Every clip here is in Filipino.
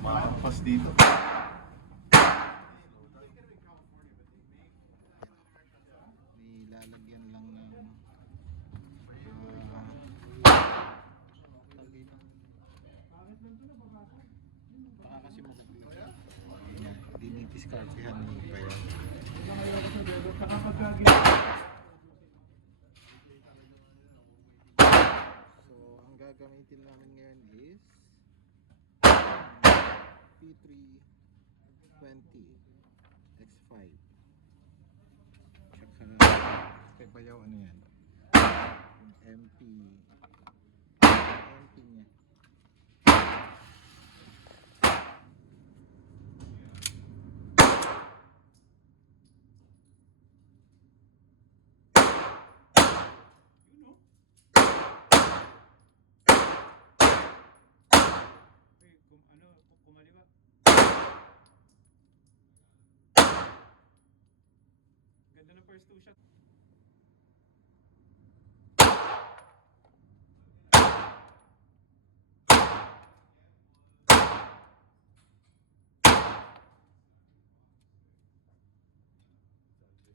Makampas dito. Nilalagyan lang ng baka kasi malagyan. Dinidiskartehan mo pa yan. So, ang gagamitin namin ngayon is P320 X5. Tsaka kay Bayaw ano yan? Yung MP niya. Kumaliwa. Ganda ng first two shot.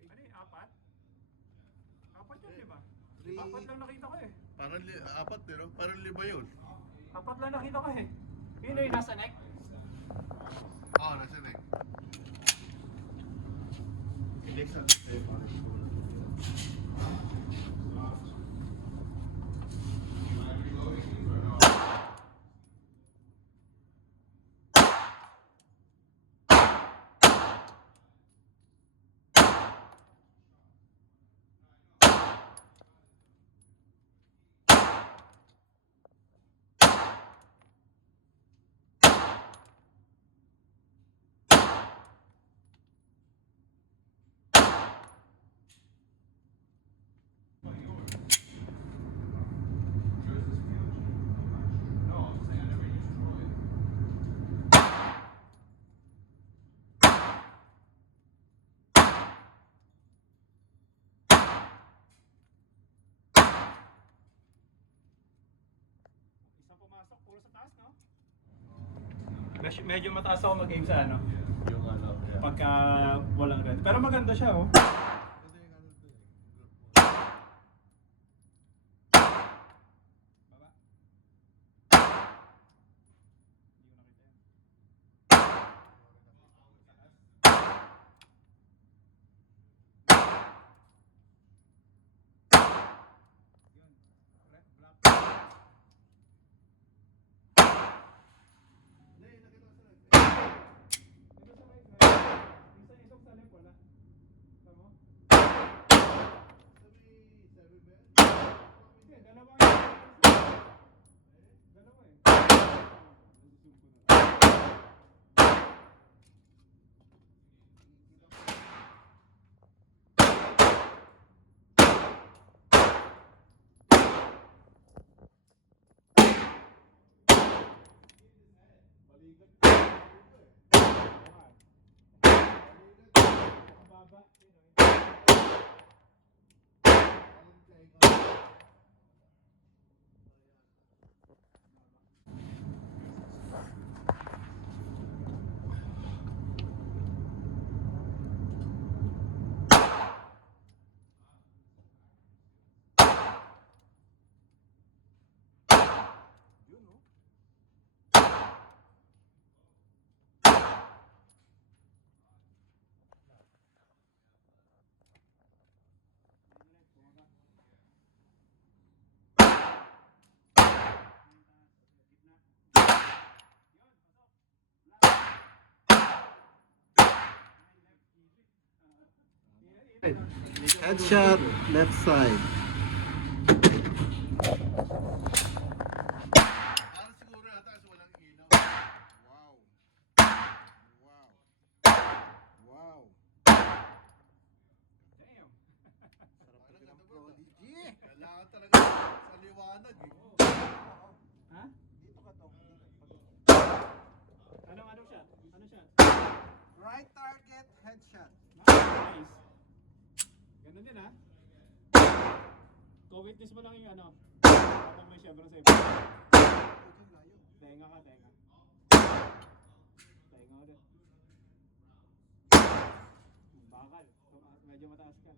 Ano yung apat? Apat yun, di ba? Apat lang nakita ko eh. Parang apat eh, no? Parang 5 yun. Apat lang nakita ko eh. Yun yung nasa neck. Oo, nasa neck. Index sa Pumasok, puro sa taas, no? Medyo mataas ako mag-aim sa ano, yung ano, yeah. pagka walang red. Pero maganda siya, oh. Baba. Headshot, left side. Parang siguro yata kasi walang ilaw. Wow. Wow. Wow. Damn. Sarap pati ng Prodigy. Kailangan talaga sa liwanag eh. Ha? Dito ka to. Ano siya? Ano siya? Right target, headshot. Nice. Ganun din, ha? Co-witness mo lang yung ano. Kapag may Chevron sa'yo. Tenga ka, tenga. Taas ka.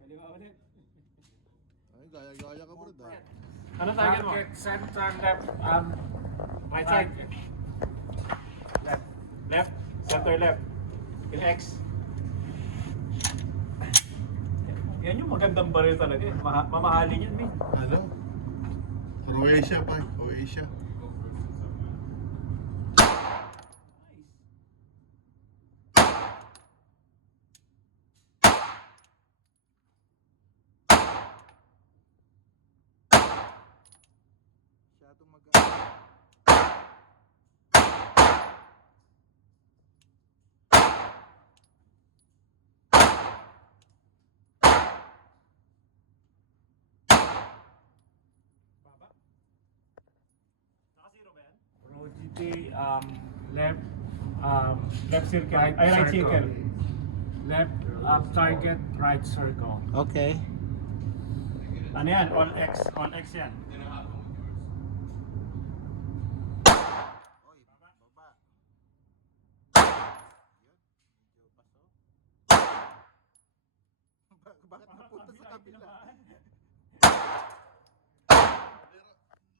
Kaliwa ulit. Ay, gaya-gaya ka bro. Ano target mo? Center, left, Right side. left. Left. Center left. Yung X. Yan yung magandang baril talaga eh. Mamahalin yan, min. Ano? Croatia pa. Croatia. Masyadong Baba. Naka-zero ba yan? Pro GT, left, Left circle. Right Ay, right circle. circle. left, target, right circle. Okay. Ano yan? All X. All X yan. Oy, baba. Bakit napunta sa kabila?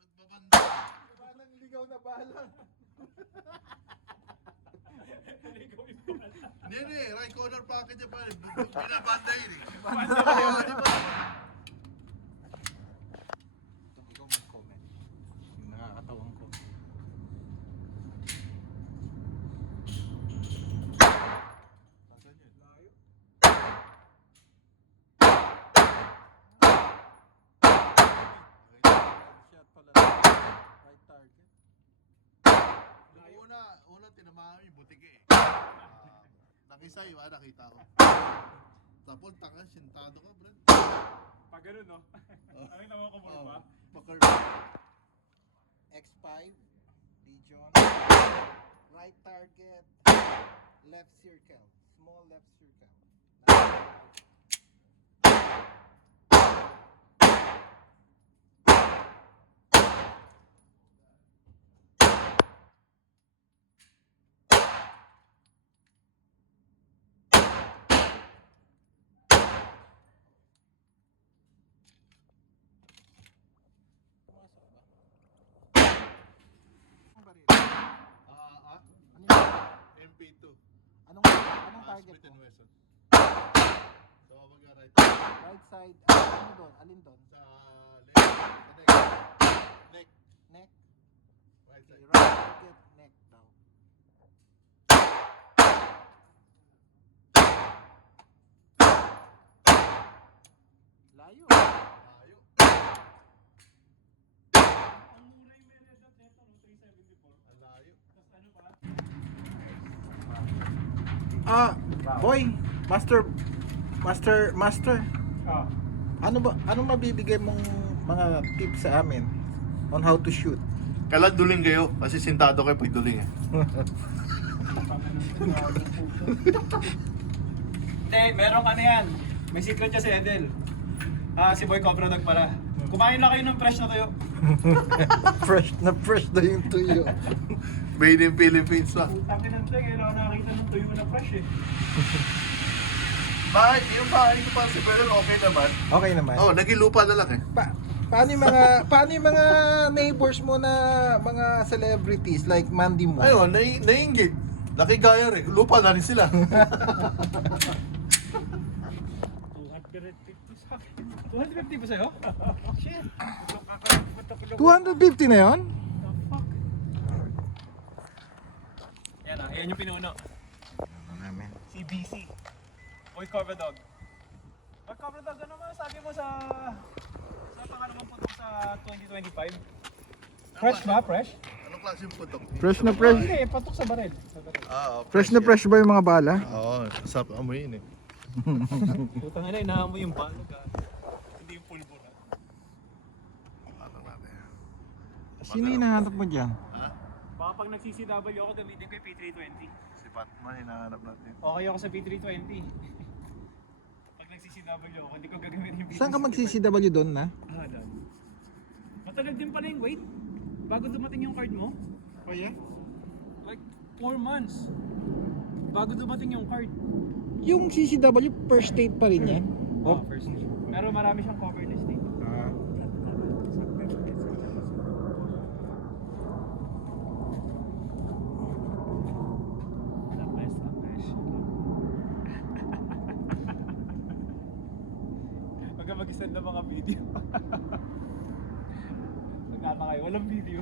Nagbabanda. Balang ligaw na balang. Hindi, right corner pocket niya pa. Binabanda yun eh. Banda Oo, di ba? Ikaw mag-comment. Yung nakakatawang ko. Nasaan yun? Layo. Shot pala. Right target. Una tinamaan yung butike eh. Nakisa yun, nakita ko. Tapos tanga, sintado ka, Brad. Pag ganun, no? Nakita mo ko Oo, ba? pakar. X5, Legion, right target, left circle, small left circle. Anong baril? Ano yun? MP2. Anong target Smith mo? and Wesson. So, mag-right. Right side, ano doon? Alin doon? Sa left. Sa neck. Neck? Right Okay, side. right target, neck daw. Layo. Layo. Ang mura yung red dot neto, no? 374. Ang layo. Tapos ano pa? Boy, master. Ah. Anong mabibigay mong mga tips sa amin on how to shoot? Kailan duling kayo? Kasi sintado kayo pag duling eh. Hindi, merong ano yan. May secret siya si Edel. Si Boy Cobra Dog pala. Kumain lang kayo ng fresh na tuyo. fresh na yung tuyo. Made in Philippines pa. Putang ina nito, kailangan nakakita ng tuyo na fresh eh. Bakit? Yung bahay ko pa si Beryl okay naman. Okay naman. Oh, naging lupa na lang eh. Paano yung mga neighbors mo na mga celebrities like Mandy Moore? Ayun, naiingit. Nakigaya rin. Lupa na rin sila. 250 sa akin. 250 ba sa'yo? Shit. 250 na yon? The fuck? Yan ah, yan yung pinuno. Namin. Si BC. Boy Cobra Dog. Boy Cobra Dog, ano masasabi mo sa pangalawang putok sa 2025? Fresh ba? Fresh? Anong klase yung putok? Fresh na fresh. Hindi, patok sa baril. Fresh na fresh ba yung mga bala? Oo, sarap amoyin eh. Putang ina, inaamoy yung balog ah. Hindi yung pulbura. Ano natin? Sino yung hinahanap mo dyan? Ha? Baka pag nag-CCW ako, gamitin ko yung P320. Si Batman, hinahanap natin. Okay ako sa P320. Pag nag-CCW ako, hindi ko gagamitin yung P320. Saan ka mag-CCW doon na? Ah, doon. Matagal din pala yung wait. Bago dumating yung card mo. Oh yeah? 4 months. Bago dumating yung card. Yung CCW per state pa rin yan? Oh, first state. Pero marami siyang covered na state. Ah. Huwag ka mag-send ng mga video. Nagkata kayo, walang video.